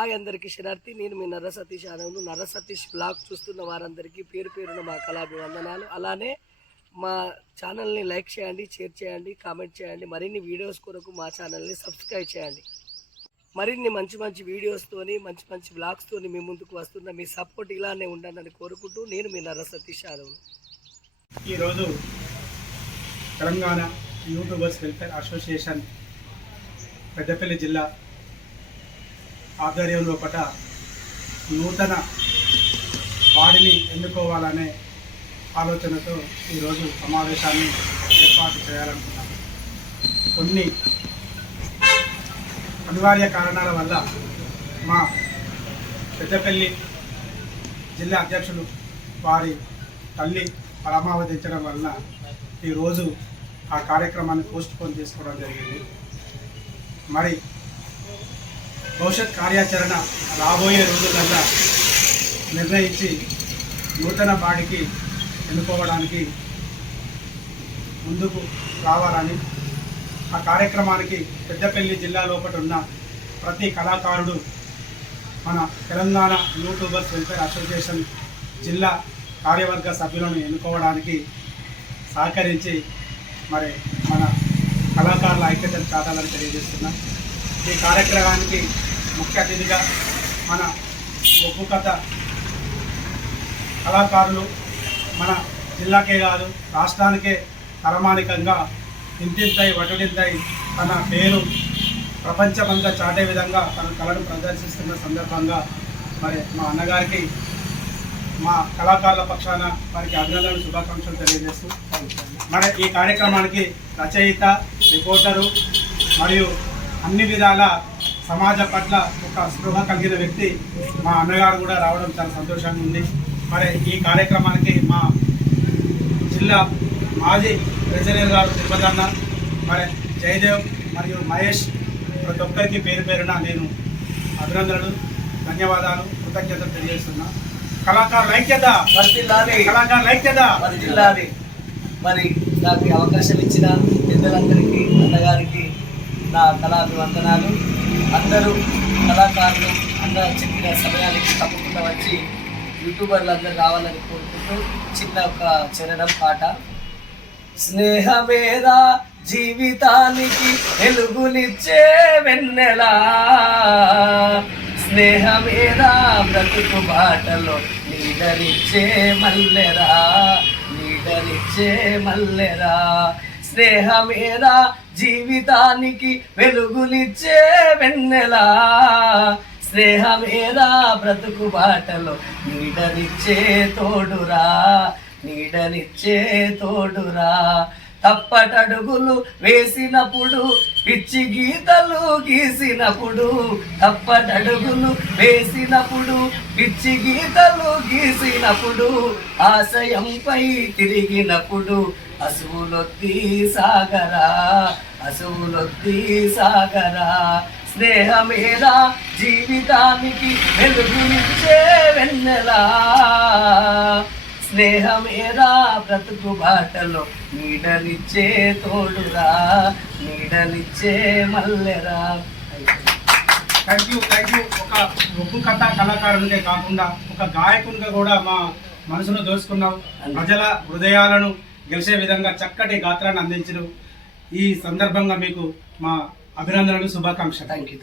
Hi అందరికీ శనార్థి. నేను మీ నర్ర సతీష్ యాదవ్ను. నర్ర సతీష్ బ్లాగ్ చూస్తున్న వారందరికీ పేరు పేరున మా కళాభివందనాలు. అలానే మా ఛానల్ని లైక్ చేయండి, షేర్ చేయండి, కామెంట్ చేయండి. మరిన్ని వీడియోస్ కొరకు మా ఛానల్ని సబ్స్క్రైబ్ చేయండి. మరిన్ని మంచి మంచి వీడియోస్తోని మంచి మంచి బ్లాగ్స్తోని మీ ముందుకు వస్తున్న మీ సపోర్ట్ ఇలానే ఉండాలని కోరుకుంటూ నేను మీ నర్ర సతీష్ యాదవ్ను. ఈరోజు Telangana YouTubers welfare association Peddapalli జిల్లా ఆధ్వర్యంలో నూతన వాడిని ఎన్నుకోవాలనే ఆలోచనతో ఈరోజు సమావేశాన్ని ఏర్పాటు చేయాలనుకున్నాను. కొన్ని అనివార్య కారణాల వల్ల మా పెద్దపల్లి జిల్లా అధ్యక్షులు వారి తల్లి పరమావధించడం వలన ఈరోజు ఆ కార్యక్రమాన్ని పోస్ట్పోన్ చేసుకోవడం జరిగింది. మరి భవిష్యత్ కార్యాచరణ రాబోయే రోజులల్లా నిర్ణయించి నూతన బాడీకి ఎన్నుకోవడానికి ముందుకు రావాలని, ఆ కార్యక్రమానికి పెద్దపల్లి జిల్లా లోపల ఉన్న ప్రతి కళాకారుడు మన తెలంగాణ యూట్యూబర్స్ వెల్ఫేర్ అసోసియేషన్ జిల్లా కార్యవర్గ సభ్యులను ఎన్నుకోవడానికి సహకరించి మరి మన కళాకారుల ఐక్యతను చాటాలని తెలియజేస్తున్నాం. ఈ కార్యక్రమానికి ముఖ్య అతిథిగా మన ఒగ్గు కథ కళాకారులు మన జిల్లాకే కాదు రాష్ట్రానికే తలమానికంగా ఇంతింతై వటుడింతై తన పేరు ప్రపంచమంతా చాటే విధంగా తన కళను ప్రదర్శిస్తున్న సందర్భంగా మరి మా అన్నగారికి మా కళాకారుల పక్షాన వారికి అభినందనలు శుభాకాంక్షలు తెలియజేస్తూ మరి ఈ కార్యక్రమానికి రచయిత, రిపోర్టరు మరియు అన్ని విధాల సమాజ పట్ల ఒక స్పృహ కలిగిన వ్యక్తి మా అన్నగారు కూడా రావడం చాలా సంతోషంగా ఉంది. మరి ఈ కార్యక్రమానికి మా జిల్లా మాజీ ప్రెసిడెంట్ గారు తిరుపతన్న, మరి జయదేవ్ మరియు మహేష్ ప్రతి ఒక్కరికి పేరు పేరున నేను అభినందనలు, ధన్యవాదాలు, కృతజ్ఞతలు తెలియజేస్తున్నా. కళాకారుల ఐక్యత వర్ధిల్లాలి, కళాకారుల ఐక్యత వర్ధిల్లాలి. మరి నాకు అవకాశం ఇచ్చిన పెద్దలందరికీ, అన్నగారికి నా కళాభివందనాలు. అందరూ కళాకారులు అందరూ చెప్పిన సమయానికి తప్పకుండా వచ్చి యూట్యూబర్లు అందరూ రావాలని కోరుకుంటూ చిన్న ఒక చరణం పాట. స్నేహమేరా జీవితానికి వెలుగునిచ్చే వెన్నెలా, స్నేహమేరా బ్రతుకు బాటలో నీడనిచ్చే మల్లెరా, నీడనిచ్చే మల్లెరా. స్నేహమేరా జీవితానికి వెలుగునిచ్చే వెన్నెలా, స్నేహమేరా బ్రతుకు బాటలో నీడనిచ్చే తోడురా, నీడనిచ్చే తోడురా. తప్పటడుగులు వేసినప్పుడు, పిచ్చి గీతలు గీసినప్పుడు, తప్పటడుగులు వేసినప్పుడు, పిచ్చి గీతలు గీసినప్పుడు, ఆశయంపై తిరిగినప్పుడు అసువులొత్తి సాగరా, అసువులొత్తి సాగరా. స్నేహమేరా జీవితానికి వెలుగునిచ్చే వెన్నెలా, స్నేహమేరా బ్రతుకు బాటలో నీడనిచ్చే తోడురా, నీడనిచ్చే మల్లెరా. Thank you. ఒక ఒగ్గు కథ కళాకారునికే కాకుండా ఒక గాయకునిగా కూడా మా మనసును దోచుకున్నావు. ప్రజల హృదయాలను గెలిచే విధంగా చక్కటి గాత్రాన్ని అందించడం. ఈ సందర్భంగా మీకు మా అభినందనలు, శుభాకాంక్షలు. Thank you.